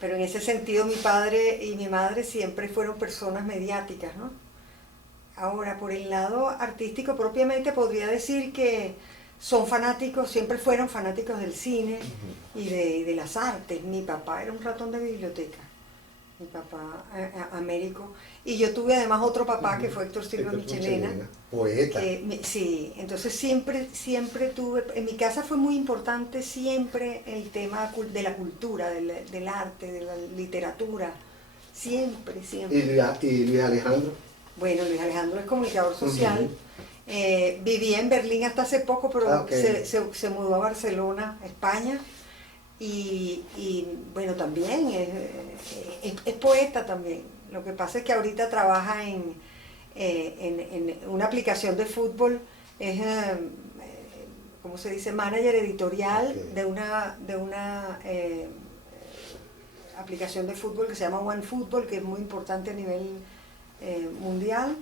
pero en ese sentido mi padre y mi madre siempre fueron personas mediáticas, ¿no? Ahora, por el lado artístico propiamente podría decir que son fanáticos, siempre fueron fanáticos del cine y de las artes. Mi papá era un ratón de biblioteca, mi papá Américo, y yo tuve además otro papá que fue Héctor Silva Michelena. Poeta. Sí, entonces siempre tuve, en mi casa fue muy importante siempre el tema de la cultura, del arte, de la literatura, siempre. ¿Y Luis Alejandro? Bueno, Luis Alejandro es comunicador social. Vivía en Berlín hasta hace poco, pero se mudó a Barcelona, España. Y bueno, también es poeta también. Lo que pasa es que ahorita trabaja en una aplicación de fútbol, es, ¿cómo se dice? Manager editorial de una aplicación de fútbol que se llama OneFootball, que es muy importante a nivel mundial,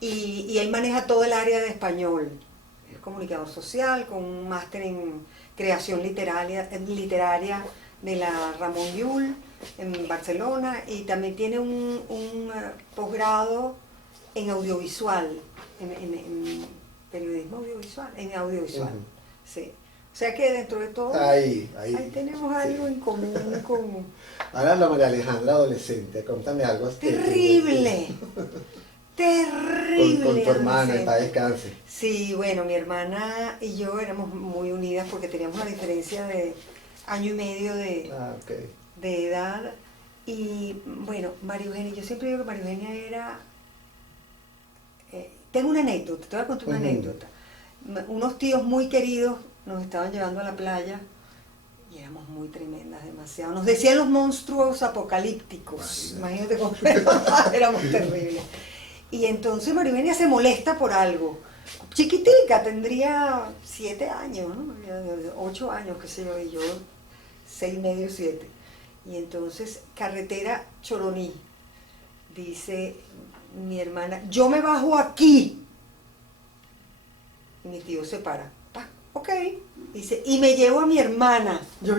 y él maneja todo el área de español. Es comunicador social con un máster en creación literaria de la Ramon Llull en Barcelona, y también tiene un posgrado en audiovisual, en periodismo audiovisual, sí. O sea que dentro de todo ahí tenemos algo en común con... Ahora la María Alejandra adolescente, contame algo. Terrible. Terrible. Con tu hermana, en paz descanse. Sí, bueno, mi hermana y yo éramos muy unidas porque teníamos una diferencia de año y medio de edad. Y bueno, María Eugenia, yo siempre digo que María Eugenia era... tengo una anécdota, te voy a contar una anécdota. Unos tíos muy queridos nos estaban llevando a la playa y éramos muy tremendas, demasiado. Nos decían los monstruos apocalípticos. Imagínate cómo éramos terribles. Y entonces María Eugenia se molesta por algo. Chiquitica, tendría 7 años, ¿no? 8 años, qué sé yo, y yo 6 y medio, 7. Y entonces, carretera Choroní, dice mi hermana, yo me bajo aquí. Y mi tío se para. Ok. Dice, y me llevo a mi hermana. Yo,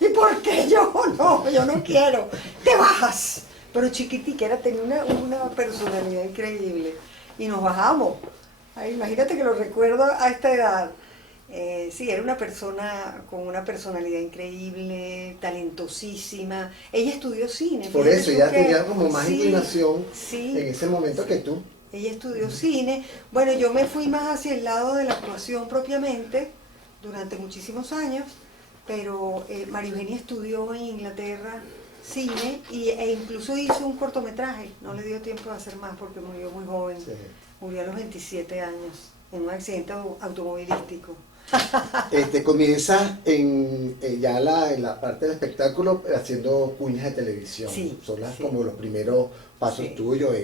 ¿y por qué yo? No, yo no quiero. Te bajas. Pero chiquitica, tenía una personalidad increíble. Y nos bajamos. Ay, imagínate que lo recuerdo a esta edad. Sí, era una persona con una personalidad increíble, talentosísima. Ella estudió cine. Por eso, ella tenía como más inclinación en ese momento que tú. Ella estudió cine. Bueno, yo me fui más hacia el lado de la actuación propiamente durante muchísimos años, pero María Eugenia estudió en Inglaterra cine e incluso hizo un cortometraje. No le dio tiempo de hacer más porque murió muy joven. Sí. Murió a los 27 años en un accidente automovilístico. Comienzas ya en la parte del espectáculo haciendo cuñas de televisión. Sí, son como los primeros pasos tuyos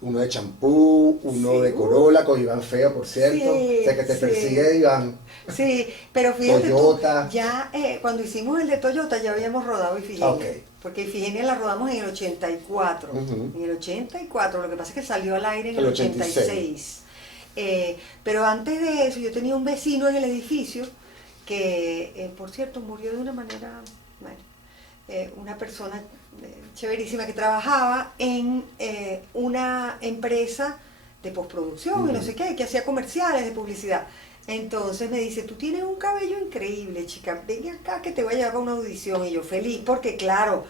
uno de Champú, uno de Corolla con Iván Feo, por cierto. O sea que te persigue Iván. Sí, pero fíjate Toyota. Tú, ya cuando hicimos el de Toyota ya habíamos rodado Ifigenia. Porque Ifigenia la rodamos en el 84. En el 84, lo que pasa es que salió al aire en el 86. Pero antes de eso yo tenía un vecino en el edificio que, por cierto, murió de una manera, una persona chéverísima que trabajaba en una empresa de postproducción y no sé qué, que hacía comerciales de publicidad. Entonces me dice, tú tienes un cabello increíble, chica, ven acá que te voy a llevar a una audición. Y yo feliz, porque claro,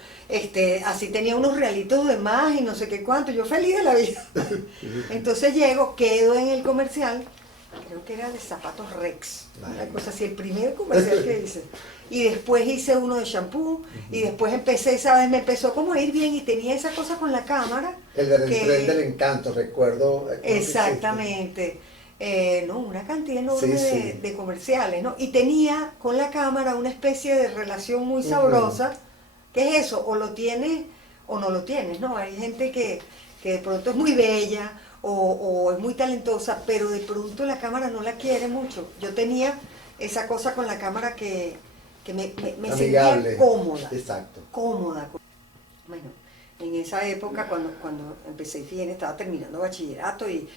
así tenía unos realitos de más y no sé qué cuánto, yo feliz de la vida. Entonces llego, quedo en el comercial, creo que era de zapatos Rex, una cosa así, el primer comercial que hice. Y después hice uno de shampoo, y después empecé, ¿sabes? Me empezó como a ir bien y tenía esa cosa con la cámara. El tren del encanto, recuerdo. Exactamente. No, una cantidad enorme de comerciales, ¿no? Y tenía con la cámara una especie de relación muy sabrosa, que es eso, o lo tienes o no lo tienes, ¿no? Hay gente que de pronto es muy bella o es muy talentosa, pero de pronto la cámara no la quiere mucho. Yo tenía esa cosa con la cámara que me sentía cómoda. Exacto. Cómoda. Bueno, en esa época, cuando empecé IFIGENIA, estaba terminando bachillerato y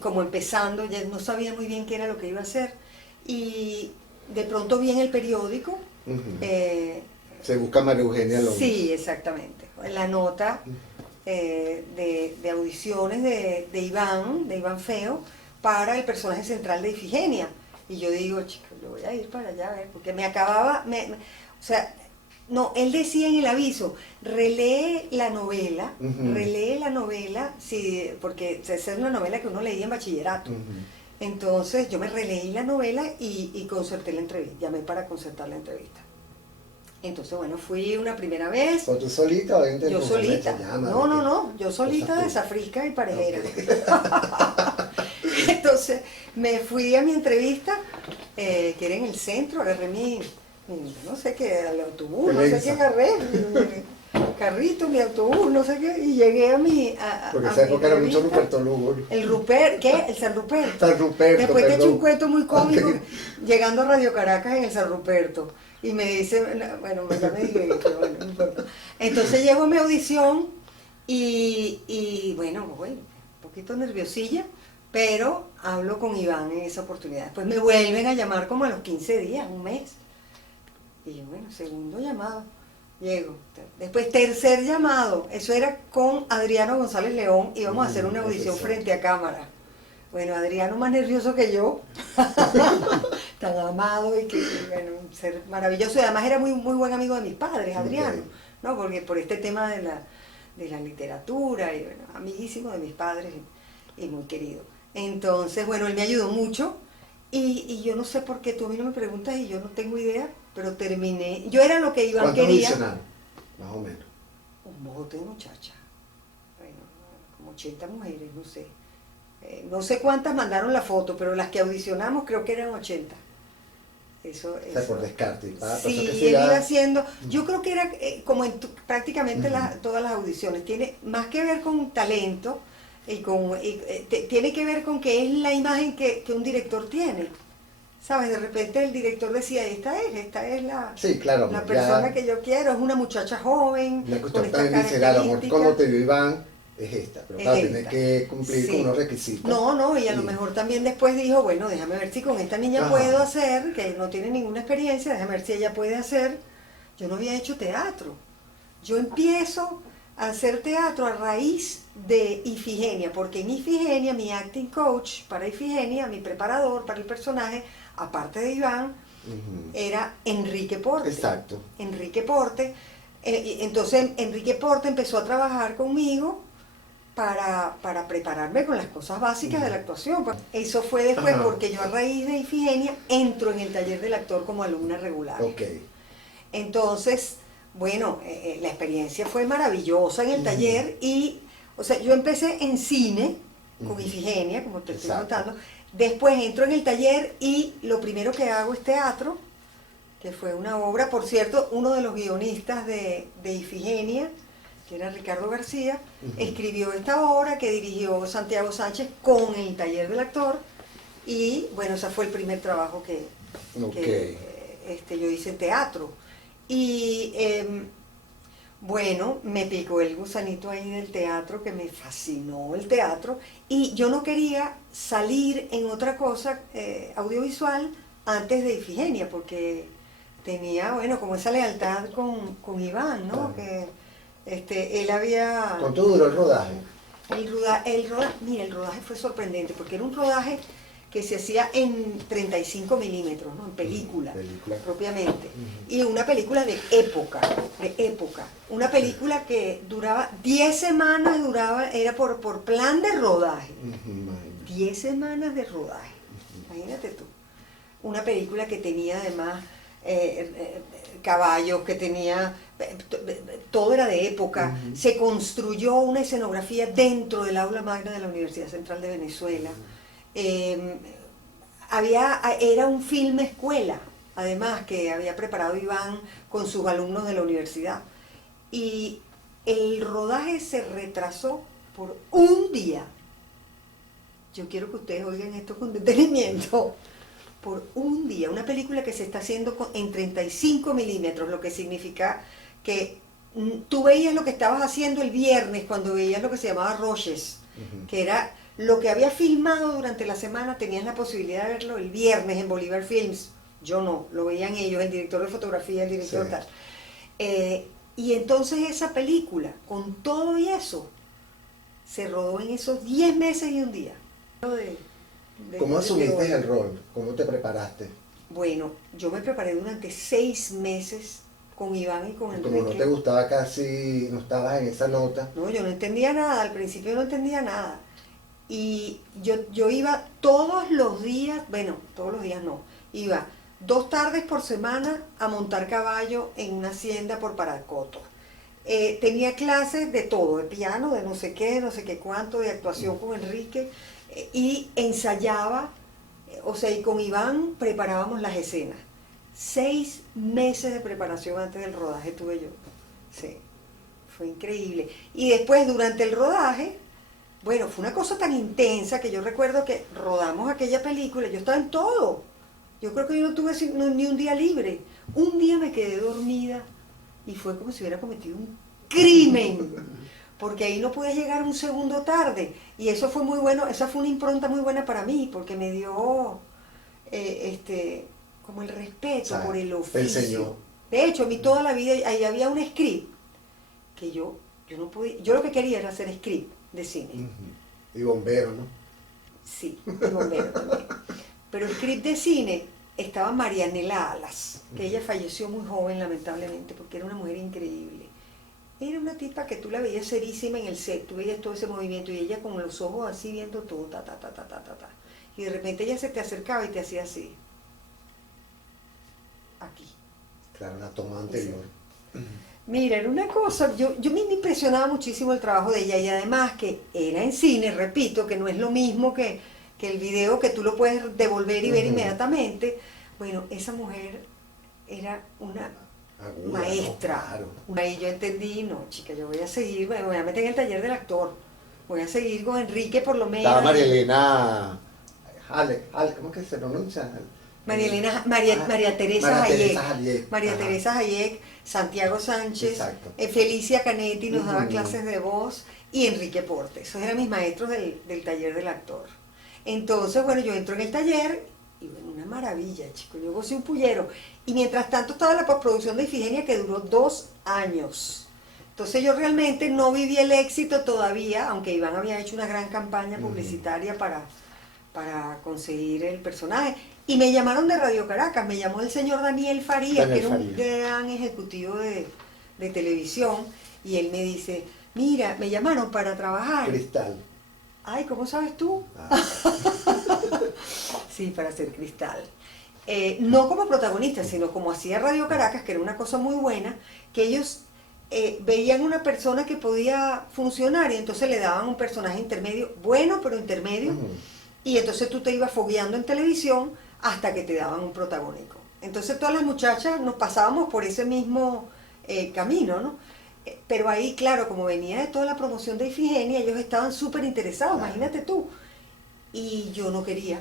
como empezando, ya no sabía muy bien qué era lo que iba a hacer. Y de pronto vi en el periódico Se busca María Eugenia López. Sí, exactamente. La nota de audiciones de Iván Feo, para el personaje central de Ifigenia. Y yo digo, chica, yo voy a ir para allá, a ver, porque me acababa, o sea, no, él decía en el aviso, relee la novela, sí, porque esa es una novela que uno leía en bachillerato. Entonces yo me releí la novela y concerté la entrevista, llamé para concertar la entrevista. Entonces, bueno, fui una primera vez. ¿O tú solita o alguien te Yo solita. No, yo solita de Zafrisca y Parejera. Okay. Entonces, me fui a mi entrevista, que era en el centro, agarré mi no sé qué, al autobús, no sé qué agarré, mi carrito, mi autobús, no sé qué, y llegué a mi... Porque esa época era mucho Ruperto Lugo. El Rupert, ¿qué? El San Ruperto. San Ruperto, después te eché un cuento muy cómico, llegando a Radio Caracas en el San Ruperto. Y me dice, bueno, ya me dije que bueno, no importa. Entonces llego a mi audición y bueno, un poquito nerviosilla, pero hablo con Iván en esa oportunidad. Después me vuelven a llamar como a los 15 días, un mes. Y bueno, segundo llamado, llego. Después tercer llamado, eso era con Adriano González León, íbamos a hacer una audición frente a cámara. Bueno, Adriano más nervioso que yo, tan amado y que, bueno, un ser maravilloso. Y además era muy buen amigo de mis padres, Adriano, ¿no? Porque por este tema de la literatura, y bueno, amiguísimo de mis padres y muy querido. Entonces, bueno, él me ayudó mucho y yo no sé por qué, tú a mí no me preguntas y yo no tengo idea, pero terminé. Yo era lo que Iván quería. ¿Cuántos más o menos? Un bote de muchachas. Bueno, como 80 mujeres, no sé. No sé cuántas mandaron la foto, pero las que audicionamos creo que eran 80. Eso. O sea, por descarte. Sí, él iba haciendo, yo creo que era como en prácticamente todas las audiciones, tiene más que ver con talento y tiene que ver con que es la imagen que un director tiene. ¿Sabes? De repente el director decía, esta es la, sí, claro, la persona que yo quiero, es una muchacha joven, con estas características. Amor, como te vio Iván, es esta, pero claro, tiene que cumplir con unos requisitos. No, y a lo mejor también después dijo, bueno, déjame ver si con esta niña puedo hacer, que no tiene ninguna experiencia, déjame ver si ella puede hacer. Yo no había hecho teatro. Yo empiezo a hacer teatro a raíz de Ifigenia, porque en Ifigenia, mi acting coach para Ifigenia, mi preparador para el personaje, aparte de Iván, era Enrique Porte. Exacto. Enrique Porte. Entonces Enrique Porte empezó a trabajar conmigo para prepararme con las cosas básicas de la actuación. Eso fue después porque yo a raíz de Ifigenia entro en el taller del actor como alumna regular. Okay. Entonces, bueno, la experiencia fue maravillosa en el taller y, o sea, yo empecé en cine con Ifigenia, como te estoy contando. Después entro en el taller y lo primero que hago es teatro, que fue una obra, por cierto, uno de los guionistas de Ifigenia, que era Ricardo García, escribió esta obra que dirigió Santiago Sánchez con el taller del actor y bueno, ese fue el primer trabajo que yo hice en teatro. Y bueno, me picó el gusanito ahí del teatro, que me fascinó el teatro y yo no quería salir en otra cosa audiovisual antes de Ifigenia, porque tenía, bueno, como esa lealtad con Iván, ¿no? Claro. Que él había... ¿Cuánto duró el rodaje? Mira, el rodaje fue sorprendente, porque era un rodaje que se hacía en 35 milímetros, ¿no? En película propiamente. Y una película de época. Una película que duraba 10 semanas, era por plan de rodaje. 10 semanas de rodaje. Imagínate tú. Una película que tenía además caballos, que tenía... todo era de época. Se construyó una escenografía dentro del aula magna de la Universidad Central de Venezuela. Era un film escuela, además, que había preparado Iván con sus alumnos de la universidad. Y el rodaje se retrasó por un día. Yo quiero que ustedes oigan esto con detenimiento. Por un día, una película que se está haciendo en 35 milímetros, lo que significa que tú veías lo que estabas haciendo el viernes cuando veías lo que se llamaba Roches, que era lo que había filmado durante la semana, tenías la posibilidad de verlo el viernes en Bolívar Films. Yo no, lo veían ellos, el director de fotografía, el director tal. Y entonces esa película, con todo y eso, se rodó en esos 10 meses y un día. ¿Cómo asumiste el rol? ¿Cómo te preparaste? Bueno, yo me preparé durante 6 meses con Iván y con Enrique. Como no te gustaba casi, no estabas en esa nota. No, yo no entendía nada, al principio no entendía nada. Y yo iba todos los días, bueno, todos los días no, iba 2 tardes por semana a montar caballo en una hacienda por Paracoto. Tenía clases de todo, de piano, de no sé qué cuánto, de actuación con Enrique, y ensayaba, o sea, y con Iván preparábamos las escenas. 6 meses de preparación antes del rodaje tuve yo. Sí, fue increíble. Y después, durante el rodaje, bueno, fue una cosa tan intensa que yo recuerdo que rodamos aquella película, yo estaba en todo. Yo creo que yo no tuve ni un día libre. Un día me quedé dormida y fue como si hubiera cometido un crimen, porque ahí no pude llegar un segundo tarde. Y eso fue muy bueno, esa fue una impronta muy buena para mí, porque me dio como el respeto por el oficio. De hecho, a mí toda la vida ahí había un script que yo no podía, yo lo que quería era hacer script de cine. Y bombero, ¿no? Sí, y bombero también. Pero el script de cine estaba Marianela Alas, que ella falleció muy joven lamentablemente, porque era una mujer increíble. Era una tipa que tú la veías serísima en el set, tú veías todo ese movimiento y ella con los ojos así viendo todo, ta. Y de repente ella se te acercaba y te hacía así. Aquí. Claro, una toma anterior. Mira, era una cosa, yo me impresionaba muchísimo el trabajo de ella, y además que era en cine, repito, que no es lo mismo que el video que tú lo puedes devolver y ver inmediatamente. Bueno, esa mujer era una maestra. No, claro. Y yo entendí, no, chica, yo voy a seguir, me voy a meter en el taller del actor, voy a seguir con Enrique por lo menos. Estaba María Elena ¿cómo es que se pronuncia? María Teresa Hayek. María Ajá. Teresa Hayek, Santiago Sánchez, Felicia Canetti nos daba clases de voz, y Enrique Porte. Esos eran mis maestros del taller del actor. Entonces, bueno, yo entro en el taller y bueno, una maravilla, chico, yo gocé un pullero. Y mientras tanto estaba la postproducción de Ifigenia, que duró 2 años. Entonces yo realmente no viví el éxito todavía, aunque Iván había hecho una gran campaña publicitaria para conseguir el personaje. Y me llamaron de Radio Caracas, me llamó el señor Daniel Farías, que era un gran ejecutivo de televisión, y él me dice, mira, me llamaron para trabajar. Cristal. Ay, ¿cómo sabes tú? Sí, para hacer Cristal. No como protagonista, sino como hacía Radio Caracas, que era una cosa muy buena, que ellos veían una persona que podía funcionar y entonces le daban un personaje intermedio, bueno, pero intermedio, y entonces tú te ibas fogueando en televisión hasta que te daban un protagónico. Entonces todas las muchachas nos pasábamos por ese mismo camino, ¿no? Pero ahí, claro, como venía de toda la promoción de Ifigenia, ellos estaban súper interesados, imagínate tú. Y yo no quería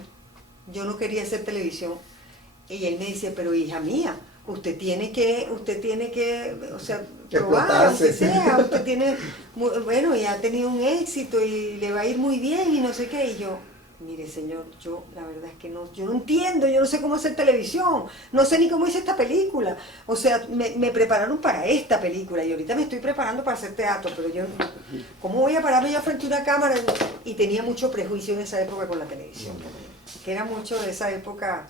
hacer televisión. Y él me dice, pero hija mía, usted tiene que, o sea, probar, aunque sea, usted tiene, bueno, y ha tenido un éxito y le va a ir muy bien y no sé qué. Y yo, mire señor, yo la verdad es que yo no entiendo, yo no sé cómo hacer televisión, no sé ni cómo hice esta película. O sea, me prepararon para esta película y ahorita me estoy preparando para hacer teatro, pero yo, ¿cómo voy a pararme ya frente a una cámara? Y tenía mucho prejuicio en esa época con la televisión, que era mucho de esa época.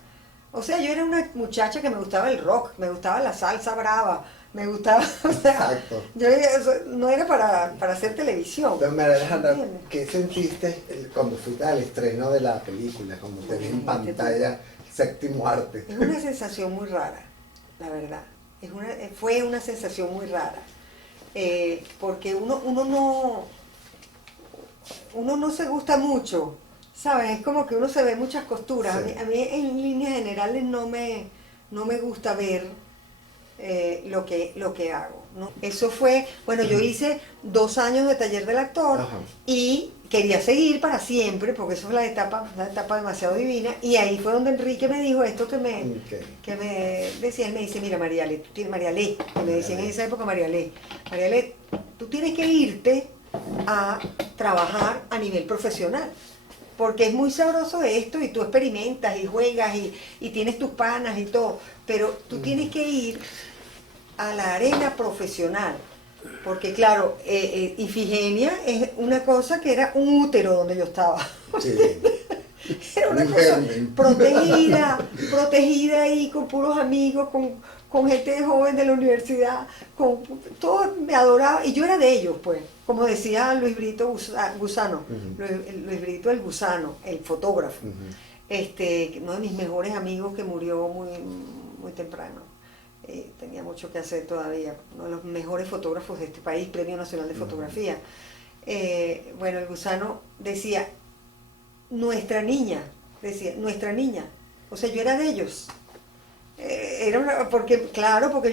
O sea, yo era una muchacha que me gustaba el rock, me gustaba la salsa brava, me gustaba, o sea, yo no era para hacer televisión. Entonces, Alejandra, ¿qué sentiste cuando fuiste al estreno de la película, cuando te vi en pantalla, Séptimo Arte? Es una sensación muy rara, la verdad. Fue una sensación muy rara, porque uno no se gusta mucho, ¿sabes? Es como que uno se ve muchas costuras. Sí. A mí en líneas generales no me gusta ver lo que hago, ¿no? Eso fue, bueno, yo hice 2 años de taller del actor y quería seguir para siempre, porque eso fue una etapa demasiado divina, y ahí fue donde Enrique me dijo esto que me decía, él me dice, mira Mariale, que me decían en esa época Mariale, tú tienes que irte a trabajar a nivel profesional, porque es muy sabroso esto y tú experimentas y juegas y tienes tus panas y todo, pero tú tienes que ir a la arena profesional. Porque claro, Ifigenia es una cosa que era un útero donde yo estaba. Sí. Era una cosa protegida ahí con puros amigos, con gente joven de la universidad, todos me adoraban, y yo era de ellos, pues, como decía Luis Brito Gusano, Luis Brito el Gusano, el fotógrafo, uno de mis mejores amigos que murió muy, muy temprano. Tenía mucho que hacer todavía, uno de los mejores fotógrafos de este país, Premio Nacional de Fotografía. Bueno, el Gusano decía, nuestra niña, o sea, yo era de ellos. Porque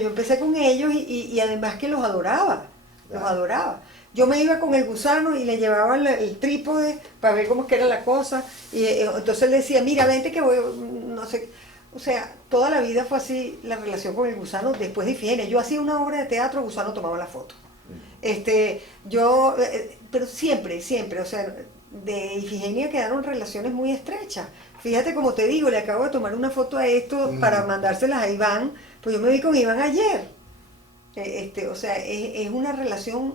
yo empecé con ellos y además que los adoraba, los adoraba. Yo me iba con el Gusano y le llevaba el trípode para ver cómo es que era la cosa, y entonces él decía, mira, vente que voy, no sé, o sea, toda la vida fue así la relación con el Gusano después de Ifigenia. Yo hacía una obra de teatro, Gusano tomaba la foto. Pero siempre, o sea, de Ifigenia quedaron relaciones muy estrechas. Fíjate, como te digo, le acabo de tomar una foto a esto para mandárselas a Iván, pues yo me vi con Iván ayer. O sea, es una relación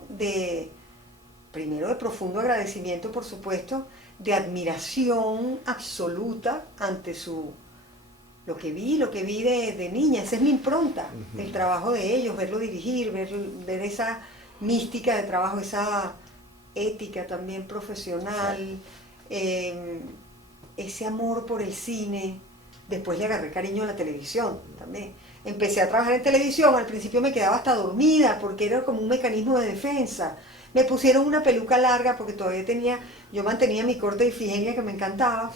primero de profundo agradecimiento, por supuesto, de admiración absoluta ante lo que vi de niña. Esa es mi impronta, el trabajo de ellos, verlo dirigir, ver esa mística de trabajo, esa ética también profesional, ese amor por el cine. Después le agarré cariño a la televisión también. Empecé a trabajar en televisión, al principio me quedaba hasta dormida porque era como un mecanismo de defensa. Me pusieron una peluca larga porque todavía yo mantenía mi corte de Ifigenia que me encantaba.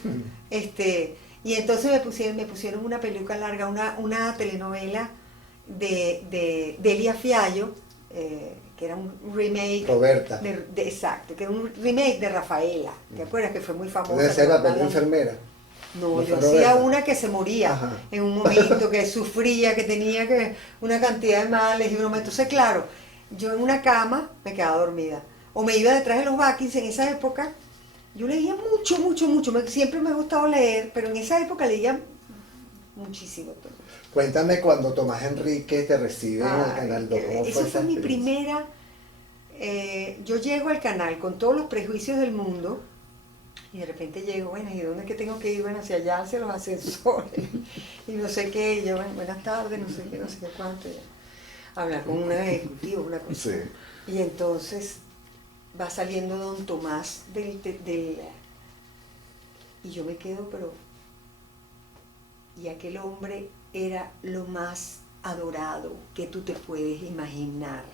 Y entonces me pusieron una peluca larga, una telenovela de Delia Fiallo, que era un remake. Roberta. Exacto, que era un remake de Rafaela. ¿Te acuerdas que fue muy famosa? ¿Debe ser la película enfermera? No, yo hacía una que se moría en un momento, que sufría, que tenía una cantidad de males y un momento. Entonces, claro, yo en una cama me quedaba dormida. O me iba detrás de los Bakins. En esa época yo leía mucho. Siempre me ha gustado leer, pero en esa época leía muchísimo. Cuéntame cuando Tomás Enrique te recibe en el Canal 2. Eso fue mi primera. Yo llego al canal con todos los prejuicios del mundo. Y de repente llego, bueno, ¿y dónde es que tengo que ir? Bueno, hacia allá, hacia los ascensores, y no sé qué, y yo, bueno, buenas tardes, no sé qué cuánto, hablar con un ejecutivo, una cosa. Sí. Y entonces va saliendo don Tomás y yo me quedo, pero, y aquel hombre era lo más adorado que tú te puedes imaginar.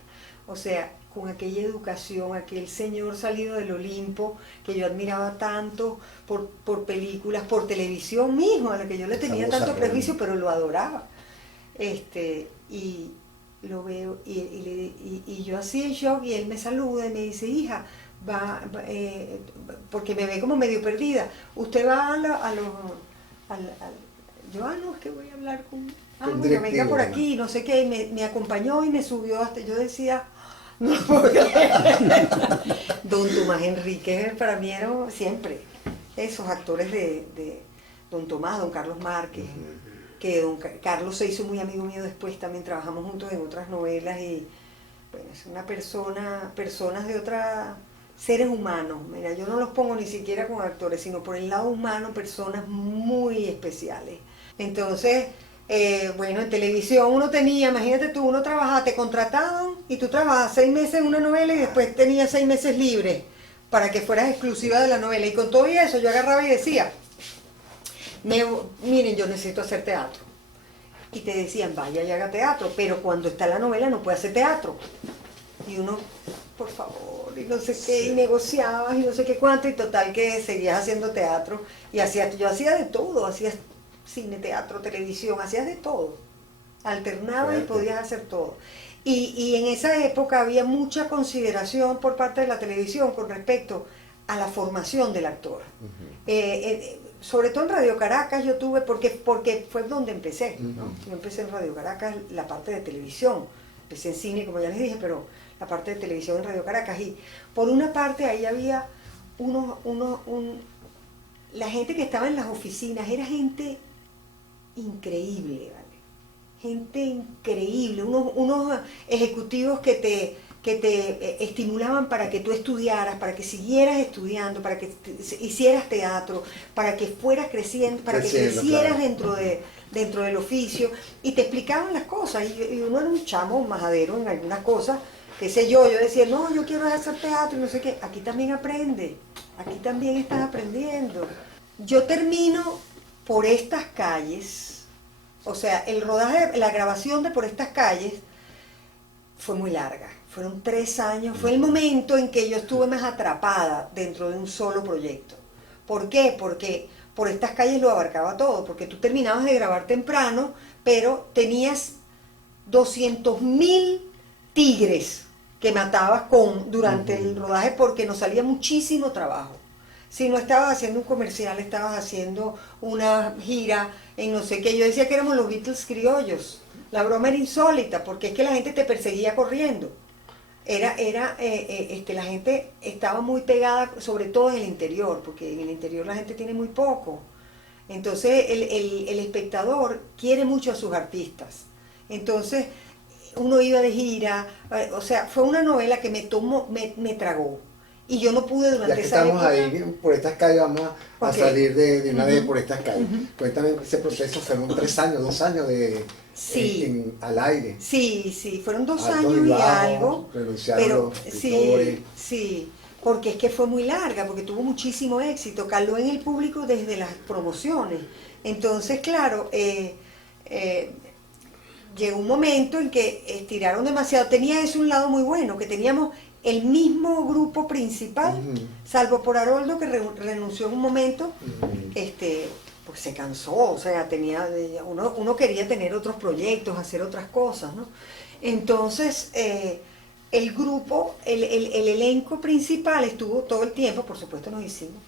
O sea, con aquella educación, aquel señor salido del Olimpo, que yo admiraba tanto por películas, por televisión mismo, a la que yo le tenía tanto prejuicio, pero lo adoraba. Y lo veo, y yo así en shock, y él me saluda y me dice, hija, porque me ve como medio perdida, usted va yo, no, es que voy a hablar con... bueno, venga por aquí, no sé qué, y me acompañó y me subió hasta, yo decía... No, don Tomás Enrique para mí era siempre esos actores de don Tomás, don Carlos Márquez, que don Carlos se hizo muy amigo mío después, también trabajamos juntos en otras novelas, y bueno, es una personas de otra, seres humanos, mira, yo no los pongo ni siquiera con actores, sino por el lado humano, personas muy especiales. Entonces, bueno, en televisión uno tenía, imagínate tú, uno trabajaba, te contrataban y tú trabajabas 6 meses en una novela y después tenías 6 meses libres para que fueras exclusiva de la novela. Y con todo eso yo agarraba y decía, miren, yo necesito hacer teatro. Y te decían, vaya y haga teatro, pero cuando está la novela no puede hacer teatro. Y uno, por favor, y no sé qué, y negociabas y no sé qué cuánto, y total que seguías haciendo teatro. Y yo hacía de todo, hacía cine, teatro, televisión, hacías de todo, alternabas y podías hacer todo. Y en esa época había mucha consideración por parte de la televisión con respecto a la formación del actor. Sobre todo en Radio Caracas yo tuve, porque fue donde empecé, ¿no? Yo empecé en Radio Caracas la parte de televisión, empecé en cine, como ya les dije, pero la parte de televisión en Radio Caracas. Y por una parte ahí había la gente que estaba en las oficinas, era gente increíble, ¿vale? gente increíble, unos ejecutivos que te estimulaban para que tú estudiaras, para que siguieras estudiando, para que hicieras teatro, para que fueras creciendo, para que crecieras dentro del oficio, y te explicaban las cosas, y uno era un chamo majadero en algunas cosas, qué sé yo decía, no, yo quiero hacer teatro y no sé qué, aquí también aprende, aquí también estás aprendiendo. Yo termino Por estas calles, o sea, el rodaje, la grabación de Por estas calles fue muy larga, fueron 3 años, fue el momento en que yo estuve más atrapada dentro de un solo proyecto. ¿Por qué? Porque Por estas calles lo abarcaba todo, porque tú terminabas de grabar temprano, pero tenías 200.000 tigres que matabas durante el rodaje, porque nos salía muchísimo trabajo. Si no estabas haciendo un comercial, estabas haciendo una gira en no sé qué. Yo decía que éramos los Beatles criollos. La broma era insólita, porque es que la gente te perseguía corriendo. La gente estaba muy pegada, sobre todo en el interior, porque en el interior la gente tiene muy poco. Entonces el espectador quiere mucho a sus artistas. Entonces uno iba de gira, o sea, fue una novela que me tragó. Y yo no pude durante esa época. Ya que estamos ahí Por estas calles, vamos a salir de una vez Por estas calles. Cuéntame, ese proceso fueron 3 años, 2 años sí. Al aire. Sí, fueron 2 años y algo. Pero sí, porque es que fue muy larga, porque tuvo muchísimo éxito, caló en el público desde las promociones. Entonces, claro, llegó un momento en que estiraron demasiado. Tenía eso un lado muy bueno, que teníamos el mismo grupo principal, salvo por Haroldo, que renunció en un momento, pues se cansó, o sea, uno quería tener otros proyectos, hacer otras cosas, ¿no? Entonces, el grupo, el elenco principal estuvo todo el tiempo, por supuesto nos hicimos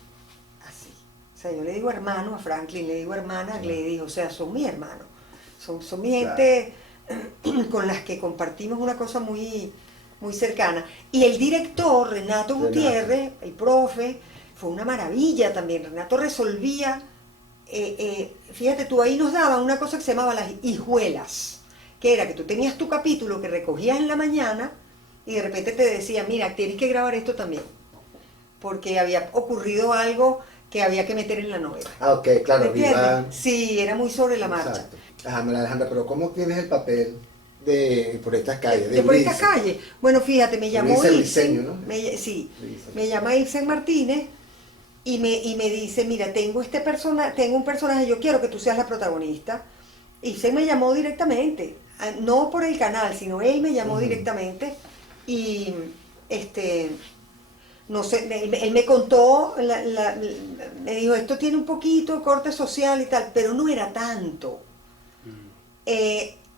así. O sea, yo le digo hermano a Franklin, le digo hermana a Gladys, o sea, son mi hermano. Son mi gente con las que compartimos una cosa muy, muy cercana. Y el director, Renato Gutiérrez, el profe, fue una maravilla también. Renato resolvía, fíjate tú, ahí nos daban una cosa que se llamaba las hijuelas, que era que tú tenías tu capítulo que recogías en la mañana y de repente te decía, mira, tienes que grabar esto también, porque había ocurrido algo que había que meter en la novela. Ah, ok, claro. Sí, era muy sobre la marcha. Exacto. Ajá, Alejandra, pero ¿cómo tienes el papel de Por estas calles? De Por estas calles. Bueno, fíjate, me llamó Ibsen, ¿no? Me llama Ibsen Martínez y me dice, mira, tengo un personaje, yo quiero que tú seas la protagonista. Ibsen me llamó directamente, no por el canal, sino él me llamó directamente y no sé, él me contó, me dijo, esto tiene un poquito corte social y tal, pero no era tanto.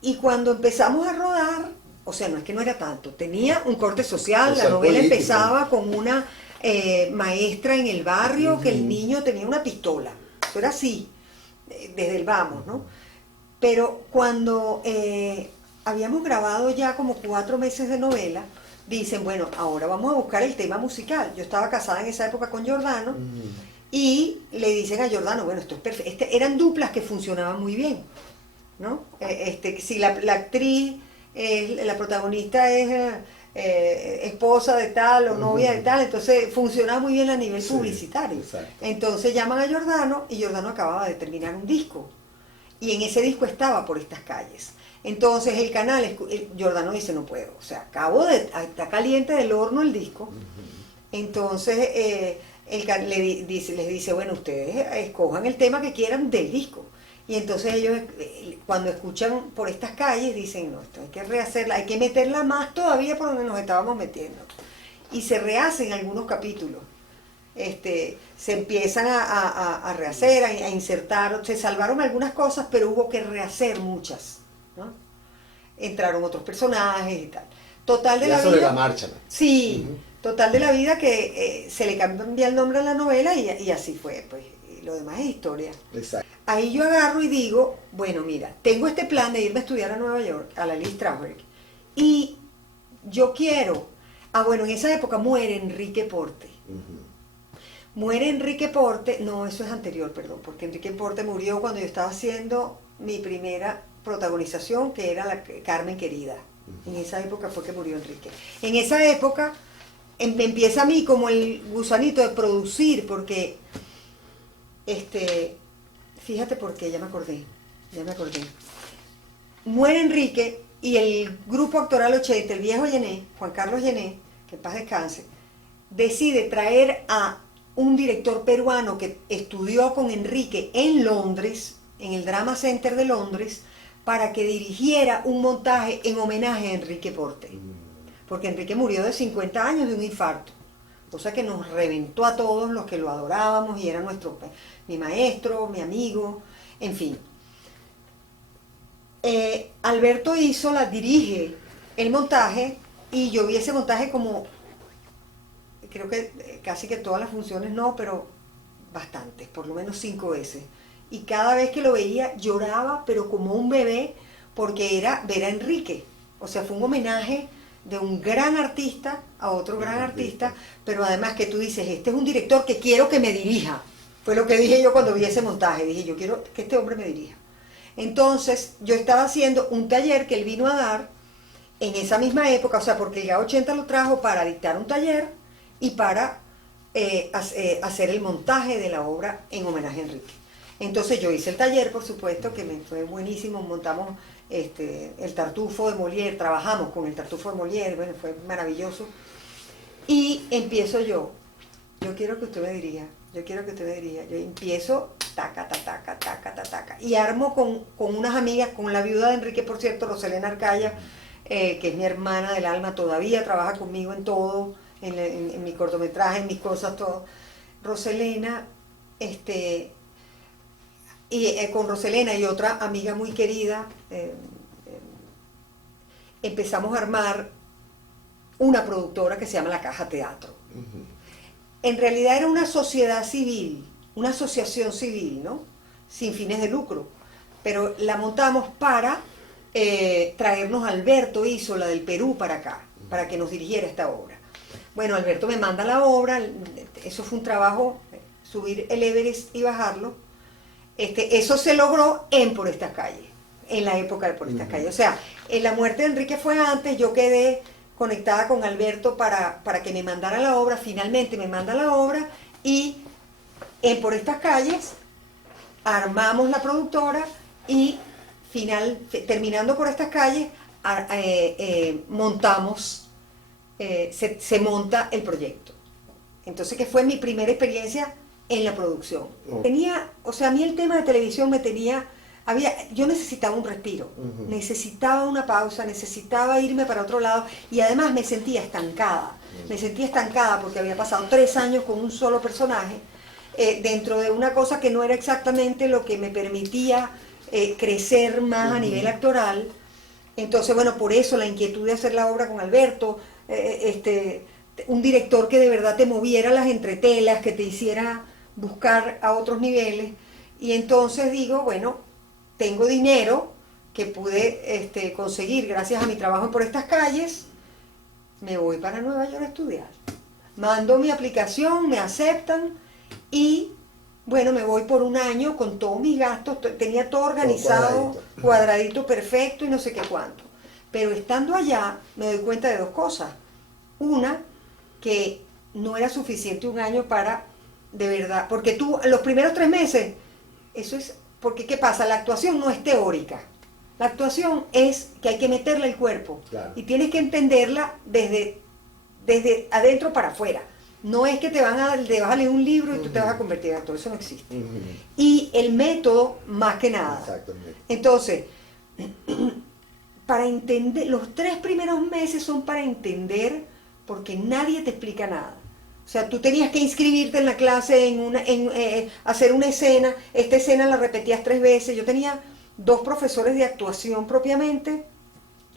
Y cuando empezamos a rodar, o sea, no es que no era tanto, tenía un corte social, la novela político. Empezaba con una maestra en el barrio que el niño tenía una pistola, eso era así, desde el vamos, ¿no? Pero cuando habíamos grabado ya como 4 meses de novela, dicen, bueno, ahora vamos a buscar el tema musical. Yo estaba casada en esa época con Giordano y le dicen a Giordano, bueno, esto es perfecto. Eran duplas que funcionaban muy bien, ¿no? Si la actriz, la protagonista es esposa de tal o novia de tal, entonces funcionaba muy bien a nivel publicitario. Exacto. Entonces llaman a Giordano y Giordano acababa de terminar un disco. Y en ese disco estaba Por estas calles. Entonces el canal, Giordano dice, no puedo, o sea, está caliente del horno el disco. Entonces les dice, bueno, ustedes escojan el tema que quieran del disco. Y entonces ellos, cuando escuchan Por estas calles, dicen, no, esto hay que rehacerla, hay que meterla más todavía por donde nos estábamos metiendo. Y se rehacen algunos capítulos. Se empiezan a rehacer, a insertar, se salvaron algunas cosas, pero hubo que rehacer muchas, ¿no? Entraron otros personajes y tal. Total de ya la sobre vida. La marcha, ¿no? Sí, total de la vida que se le cambia el nombre a la novela y así fue, pues. Y lo demás es historia. Exacto. Ahí yo agarro y digo, bueno, mira, tengo este plan de irme a estudiar a Nueva York, a la Lee Strasberg, y yo quiero. Bueno, en esa época muere Enrique Porte. Muere Enrique Porte, no, eso es anterior, perdón, porque Enrique Porte murió cuando yo estaba haciendo mi primera protagonización, que era la Carmen Querida. En esa época fue que murió Enrique. En esa época me empieza a mí como el gusanito de producir, porque, fíjate por qué, ya me acordé. Muere Enrique y el grupo actoral 80, el viejo Yené, Juan Carlos Yené, que en paz descanse, decide traer a un director peruano que estudió con Enrique en Londres, en el Drama Center de Londres, para que dirigiera un montaje en homenaje a Enrique Porte. Porque Enrique murió de 50 años de un infarto, cosa que nos reventó a todos los que lo adorábamos y era mi maestro, mi amigo, en fin. Alberto Isola dirige el montaje y yo vi ese montaje como, creo que casi que todas las funciones no, pero bastantes, por lo menos 5 veces. Y cada vez que lo veía lloraba, pero como un bebé, porque era ver a Enrique. O sea, fue un homenaje de un gran artista a otro gran artista, pero además que tú dices, este es un director que quiero que me dirija. Fue lo que dije yo cuando vi ese montaje, dije, yo quiero que este hombre me dirija. Entonces, yo estaba haciendo un taller que él vino a dar en esa misma época, o sea, porque el GA80 lo trajo para dictar un taller y para hacer el montaje de la obra en homenaje a Enrique. Entonces yo hice el taller, por supuesto, que me fue buenísimo, montamos el Tartufo de Molière, trabajamos con el Tartufo de Molière, bueno, fue maravilloso. Y empiezo yo quiero que usted me dirija, yo empiezo, taca, taca, taca, taca, taca, y armo con unas amigas, con la viuda de Enrique, por cierto, Roselena Arcaya, que es mi hermana del alma, todavía trabaja conmigo en todo, en mi cortometraje, en mis cosas, todo. Roselena, y con Roselena y otra amiga muy querida, empezamos a armar una productora que se llama La Caja Teatro. En realidad era una sociedad civil, una asociación civil, ¿no? Sin fines de lucro, pero la montamos para traernos a Alberto Isola del Perú para acá, para que nos dirigiera esta obra. Bueno, Alberto me manda la obra, eso fue un trabajo, subir el Everest y bajarlo. Eso se logró en Por Estas Calles, en la época de Por Estas Calles. O sea, en la muerte de Enrique fue antes, yo quedé conectada con Alberto para que me mandara la obra, finalmente me manda la obra y en Por Estas Calles armamos la productora y terminando Por Estas Calles montamos, se monta el proyecto. Entonces, que fue mi primera experiencia en la producción. A mí el tema de televisión yo necesitaba un respiro, necesitaba una pausa, necesitaba irme para otro lado y además me sentía estancada porque había pasado 3 años con un solo personaje dentro de una cosa que no era exactamente lo que me permitía crecer más a nivel actoral. Entonces, bueno, por eso la inquietud de hacer la obra con Alberto, un director que de verdad te moviera las entretelas, que te hiciera buscar a otros niveles. Y entonces digo, bueno, tengo dinero que pude conseguir gracias a mi trabajo Por Estas Calles, me voy para Nueva York a estudiar. Mando mi aplicación, me aceptan y bueno, me voy por 1 año con todos mis gastos, tenía todo organizado, cuadradito perfecto y no sé qué cuánto. Pero estando allá me doy cuenta de 2 cosas. Una, que no era suficiente 1 año para, de verdad, porque tú, los primeros 3 meses, eso es, porque ¿qué pasa? La actuación no es teórica, la actuación es que hay que meterle el cuerpo, claro, y tienes que entenderla desde adentro para afuera. No es que te vas a leer un libro y tú te vas a convertir en actor, eso no existe. Y el método, más que nada. Exactamente. Entonces, para entender, los 3 primeros meses son para entender, porque nadie te explica nada. O sea, tú tenías que inscribirte en la clase, hacer una escena, esta escena la repetías 3 veces. Yo tenía 2 profesores de actuación propiamente,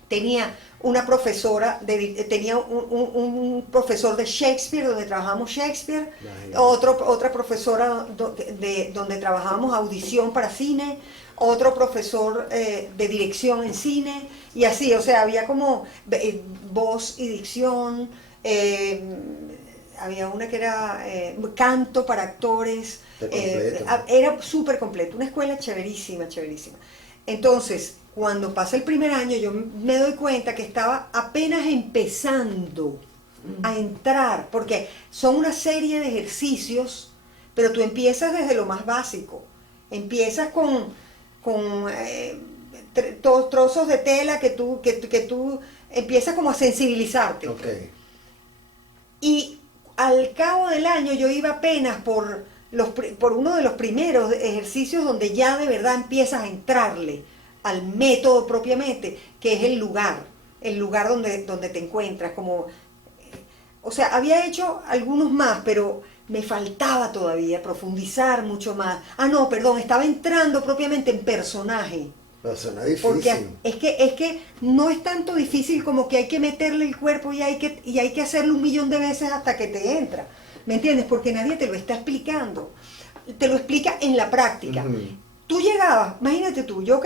tenía una profesora, tenía un profesor de Shakespeare, donde trabajamos Shakespeare, otra profesora donde trabajábamos audición para cine, otro profesor de dirección en cine, y así, o sea, había como voz y dicción, había una que era canto para actores, era súper completo, una escuela chéverísima, chéverísima. Entonces, cuando pasa el primer año, yo me doy cuenta que estaba apenas empezando a entrar, porque son una serie de ejercicios, pero tú empiezas desde lo más básico. Empiezas con trozos de tela que tú empiezas como a sensibilizarte. Okay. Y al cabo del año yo iba apenas por uno de los primeros ejercicios donde ya de verdad empiezas a entrarle al método propiamente, que es el lugar donde te encuentras. O sea, había hecho algunos más, pero me faltaba todavía profundizar mucho más. No, perdón, estaba entrando propiamente en personaje. Pero suena difícil. Porque es que no es tanto difícil como que hay que meterle el cuerpo y hay que hacerlo 1.000.000 de veces hasta que te entra. ¿Me entiendes? Porque nadie te lo está explicando. Te lo explica en la práctica. Tú llegabas, imagínate tú, yo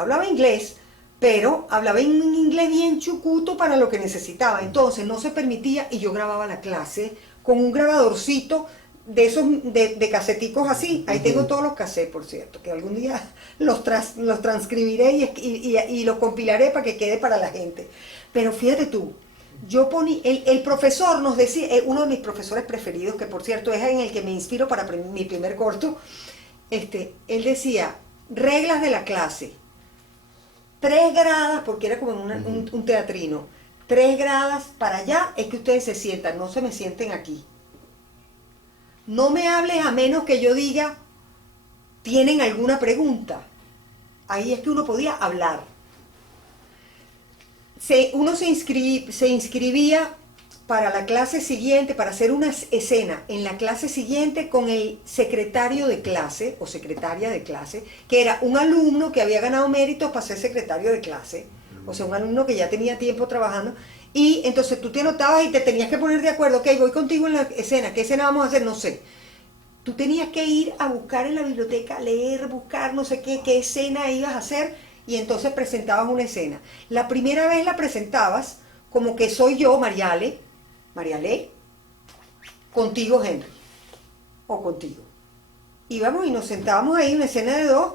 hablaba inglés, pero hablaba en un inglés bien chucuto para lo que necesitaba. Entonces no se permitía, y yo grababa la clase con un grabadorcito de esos de caseticos así. Ahí tengo todos los cassettes, por cierto, que algún día los transcribiré y los compilaré para que quede para la gente. Pero fíjate tú, yo ponía, el profesor nos decía, uno de mis profesores preferidos, que por cierto es en el que me inspiro para mi primer corto, él decía, reglas de la clase, 3 gradas, porque era como un teatrino, 3 gradas para allá es que ustedes se sientan, no se me sienten aquí. No me hables a menos que yo diga, ¿tienen alguna pregunta? Ahí es que uno podía hablar. Uno se inscribía para la clase siguiente, para hacer una escena en la clase siguiente con el secretario de clase o secretaria de clase, que era un alumno que había ganado méritos para ser secretario de clase, o sea, un alumno que ya tenía tiempo trabajando, y entonces tú te anotabas y te tenías que poner de acuerdo, ok, voy contigo en la escena, ¿qué escena vamos a hacer? No sé. Tú tenías que ir a buscar en la biblioteca, leer, buscar no sé qué escena ibas a hacer, y entonces presentabas una escena. La primera vez la presentabas como que soy yo, Mariale, contigo Henry, o contigo. Íbamos y nos sentábamos ahí, una escena de 2,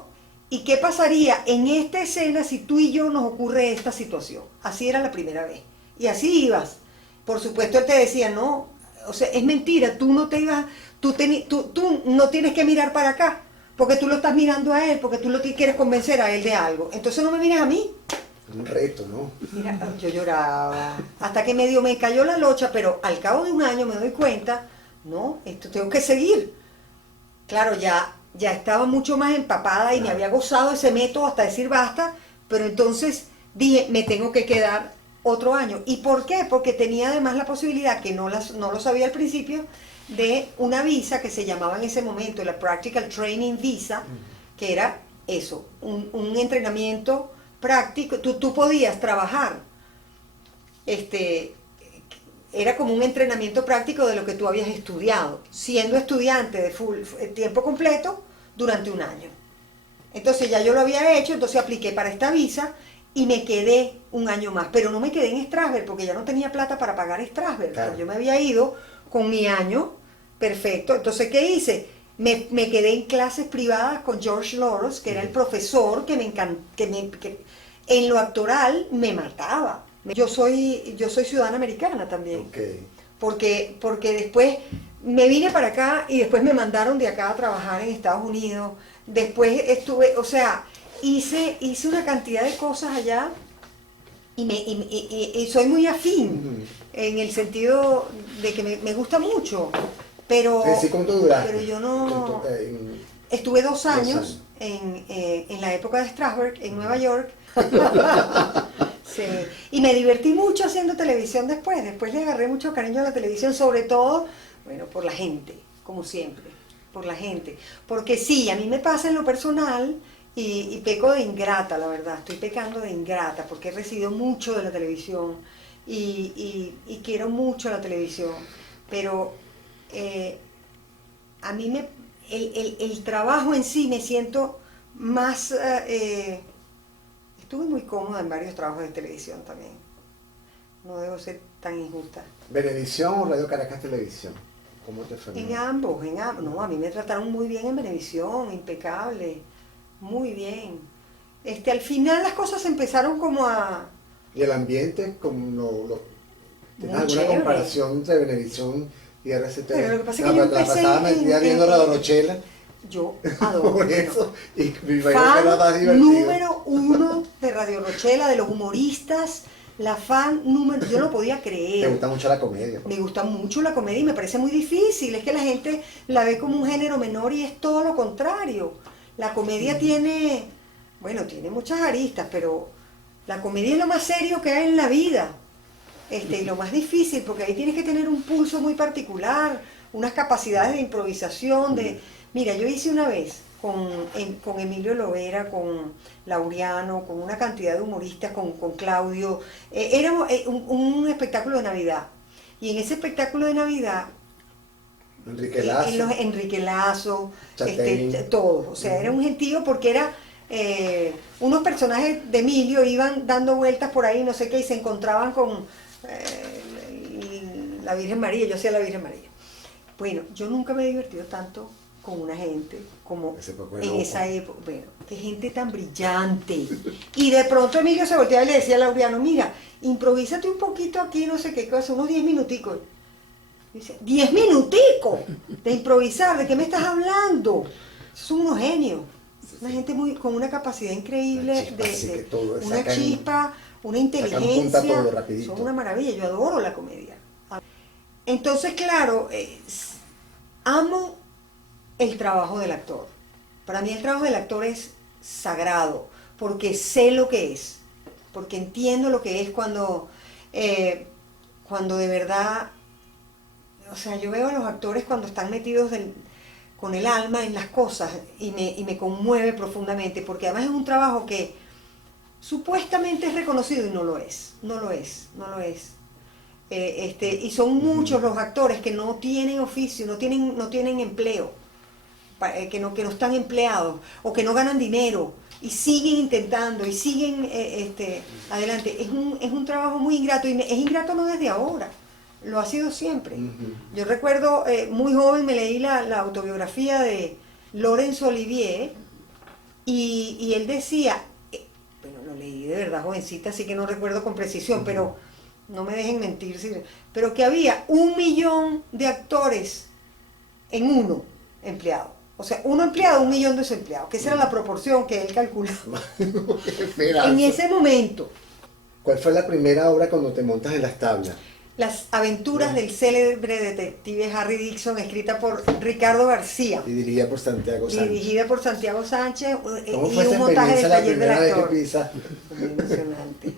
y qué pasaría en esta escena si tú y yo nos ocurre esta situación. Así era la primera vez. Y así ibas. Por supuesto él te decía, no, o sea, es mentira, tú no te ibas, tú no tienes que mirar para acá, porque tú lo estás mirando a él, porque tú lo quieres convencer a él de algo. Entonces no me mires a mí. Un reto, ¿no? Mira, yo lloraba, hasta que medio me cayó la locha, pero al cabo de un año me doy cuenta, no, esto tengo que seguir. Claro, ya estaba mucho más empapada y me había gozado ese método hasta decir basta, pero entonces dije, me tengo que quedar otro año. ¿Y por qué? Porque tenía además la posibilidad, que no lo sabía al principio, de una visa que se llamaba en ese momento la Practical Training Visa, que era eso, un entrenamiento práctico. Tú podías trabajar, era como un entrenamiento práctico de lo que tú habías estudiado, siendo estudiante de tiempo completo durante un año. Entonces ya yo lo había hecho, entonces apliqué para esta visa y me quedé un año más, pero no me quedé en Strasberg porque ya no tenía plata para pagar Strasberg. Claro. Yo me había ido con mi año perfecto. Entonces, ¿qué hice? Me quedé en clases privadas con George Loros, que era el profesor que en lo actoral me mataba. Yo soy ciudadana americana también. Okay. Porque después me vine para acá y después me mandaron de acá a trabajar en Estados Unidos. Después estuve, o sea, hice una cantidad de cosas allá y soy muy afín en el sentido de que me gusta mucho. Pero, ¿cuánto duraste? Pero yo no... Estuve 2 años en la época de Strasberg, en Nueva York. Sí. Y me divertí mucho haciendo televisión después. Después le agarré mucho cariño a la televisión, sobre todo, bueno, por la gente, como siempre, por la gente. Porque sí, a mí me pasa en lo personal y peco de ingrata, la verdad. Estoy pecando de ingrata porque he recibido mucho de la televisión y quiero mucho la televisión. Pero a mí el trabajo en sí me siento más... estuve muy cómoda en varios trabajos de televisión también. No debo ser tan injusta. ¿Venevisión o Radio Caracas Televisión? ¿Cómo te fue? En ambos. No, a mí me trataron muy bien en Venevisión, impecable, muy bien. Al final las cosas empezaron como a... ¿Y el ambiente? ¿Tienes Muy alguna chévere. comparación entre Venevisión y RCTV? Pero lo que pasa es que yo la empecé pasaba metida viendo Radio Rochela. Yo adoro. Por eso. Y me imagino que Fan era más divertido. número 1 de Radio Rochela, de los humoristas, la fan número... Yo no podía creer. ¿Te gusta mucho la comedia? Me gusta mucho la comedia y me parece muy difícil. Es que la gente la ve como un género menor y es todo lo contrario. La comedia tiene muchas aristas, pero la comedia es lo más serio que hay en la vida. Y lo más difícil, porque ahí tienes que tener un pulso muy particular, unas capacidades de improvisación, Mira, yo hice una vez con Emilio Lovera, con Laureano, con una cantidad de humoristas, con Claudio, era un espectáculo de Navidad. Y en ese espectáculo de Navidad, Enrique Lazo, todos, o sea, era un gentío porque era... unos personajes de Emilio iban dando vueltas por ahí, no sé qué, y se encontraban con la Virgen María, yo hacía la Virgen María. Bueno, yo nunca me he divertido tanto con una gente como en esa época. Bueno, qué gente tan brillante. Y de pronto Emilio se volteaba y le decía a Laureano, mira, improvísate un poquito aquí, no sé qué cosa, unos 10 minuticos. Dice, 10 minuticos de improvisar, ¿de qué me estás hablando? Son unos genios. Una gente con una capacidad increíble una chispa, una inteligencia, son una maravilla, yo adoro la comedia. Entonces, claro, amo el trabajo del actor. Para mí el trabajo del actor es sagrado, porque sé lo que es, porque entiendo lo que es cuando de verdad, o sea, yo veo a los actores cuando están metidos con el alma en las cosas y me conmueve profundamente, porque además es un trabajo que supuestamente es reconocido y no lo es. Y son muchos los actores que no tienen oficio, no tienen empleo, que no están empleados o que no ganan dinero y siguen intentando y siguen adelante. Es un trabajo muy ingrato y es ingrato no desde ahora. Lo ha sido siempre. Yo recuerdo, muy joven me leí la autobiografía de Laurence Olivier y él decía, bueno, lo leí de verdad jovencita, así que no recuerdo con precisión, pero no me dejen mentir, pero que había 1 millón de actores en uno empleado. O sea, 1 empleado, 1 millón de desempleados, que esa era la proporción que él calculaba. En ese momento. ¿Cuál fue la primera obra cuando te montas en las tablas? Las aventuras del célebre detective Harry Dixon, escrita por Ricardo García. Y dirigida por Santiago Sánchez. Dirigida por Santiago Sánchez y un montaje del taller del actor. Muy emocionante.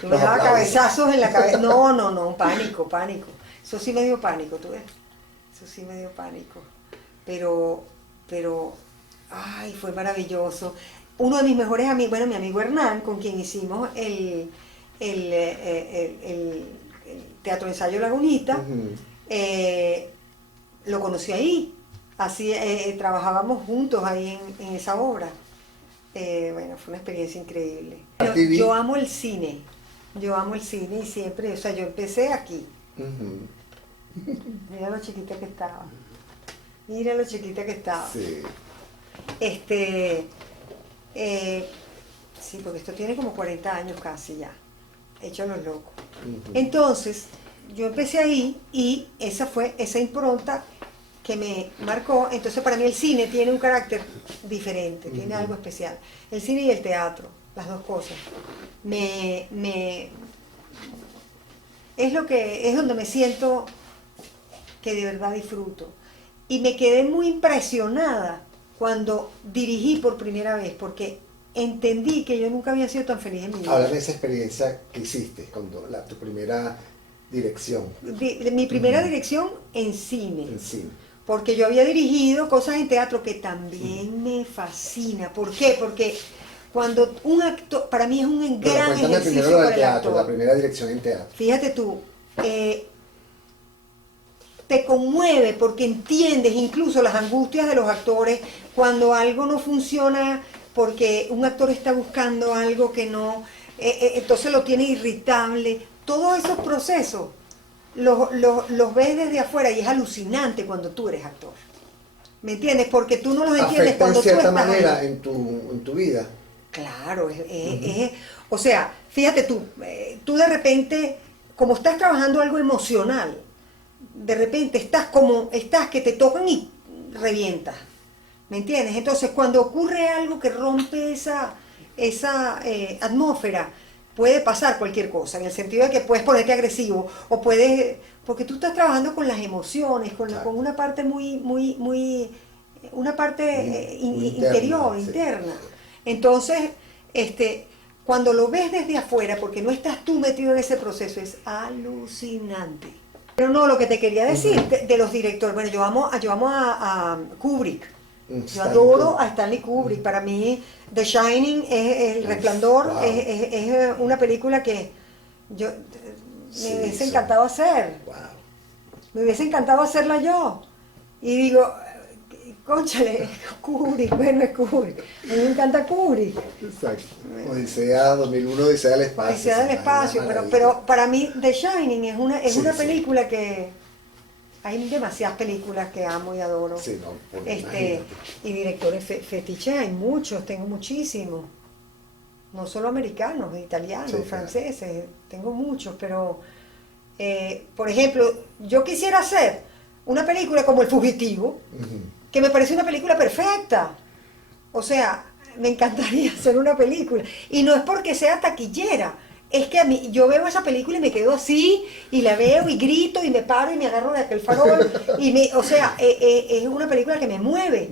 Tú me dabas cabezazos en la cabeza. No, pánico. Eso sí me dio pánico, tú ves. Eso sí me dio pánico. Pero, ay, fue maravilloso. Uno de mis mejores amigos, bueno, mi amigo Hernán, con quien hicimos el Teatro Ensayo Lagunita, lo conocí ahí, así trabajábamos juntos ahí en esa obra. Bueno, fue una experiencia increíble. Yo amo el cine y siempre, o sea, yo empecé aquí. Mira lo chiquita que estaba. Sí. Sí, porque esto tiene como 40 años casi ya, hecho los locos. Entonces, yo empecé ahí y esa fue esa impronta que me marcó. Entonces, para mí el cine tiene un carácter diferente, tiene algo especial. El cine y el teatro, las dos cosas. Es donde me siento que de verdad disfruto. Y me quedé muy impresionada cuando dirigí por primera vez, porque entendí que yo nunca había sido tan feliz en mi vida. Habla de esa experiencia que hiciste, tu primera dirección. Mi primera dirección en cine. En cine. Porque yo había dirigido cosas en teatro que también me fascina. ¿Por qué? Porque cuando un actor, para mí es un gran ejercicio para el actor. La primera dirección en teatro. Fíjate tú, te conmueve porque entiendes incluso las angustias de los actores cuando algo no funciona, porque un actor está buscando algo que no, entonces lo tiene irritable. Todos esos procesos los ves desde afuera y es alucinante cuando tú eres actor. ¿Me entiendes? Porque tú no los entiendes cuando tú estás de cierta manera en tu vida. Claro, o sea, fíjate tú de repente, como estás trabajando algo emocional, de repente estás que te tocan y revientas, ¿me entiendes? Entonces cuando ocurre algo que rompe esa atmósfera, puede pasar cualquier cosa, en el sentido de que puedes ponerte agresivo, o puedes, porque tú estás trabajando con las emociones, con una parte una parte muy interior, sí. interna. Entonces, cuando lo ves desde afuera, porque no estás tú metido en ese proceso, es alucinante. Pero no, lo que te quería decir de los directores, bueno, yo amo a Kubrick. Yo adoro a Stanley Kubrick. Para mí, The Shining, El Resplandor, wow. es una película que yo me hubiese encantado hacer. Wow. Me hubiese encantado hacerla yo. Y digo, cónchale, Kubrick, bueno, es Kubrick. A mí me encanta Kubrick. Exacto. Odisea 2001, Odisea del Espacio. Odisea del Espacio, pero para mí The Shining es una película que... Hay demasiadas películas que amo y adoro. Sí, no, y directores fetiches hay muchos, tengo muchísimos. No solo americanos, italianos, sí, franceses, claro. Tengo muchos, pero por ejemplo, yo quisiera hacer una película como El Fugitivo, que me parece una película perfecta. O sea, me encantaría hacer una película. Y no es porque sea taquillera. Es que a mí, yo veo esa película y me quedo así, y la veo y grito y me paro y me agarro de aquel farol. O sea, es una película que me mueve.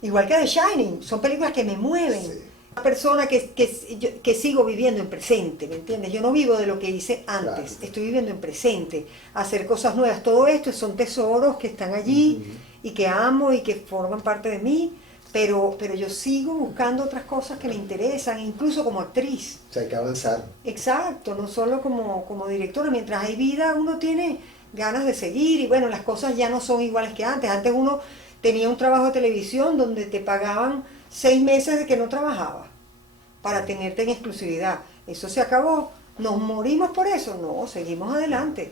Igual que The Shining, son películas que me mueven. Sí. Una persona que sigo viviendo en presente, ¿me entiendes? Yo no vivo de lo que hice antes, claro. Estoy viviendo en presente, hacer cosas nuevas. Todo esto son tesoros que están allí y que amo y que forman parte de mí. Pero yo sigo buscando otras cosas que me interesan, incluso como actriz. O sea, hay que avanzar. Exacto, no solo como directora. Mientras hay vida, uno tiene ganas de seguir. Y bueno, las cosas ya no son iguales que antes. Antes uno tenía un trabajo de televisión donde te pagaban 6 meses de que no trabajabas para tenerte en exclusividad. Eso se acabó. ¿Nos morimos por eso? No, seguimos adelante.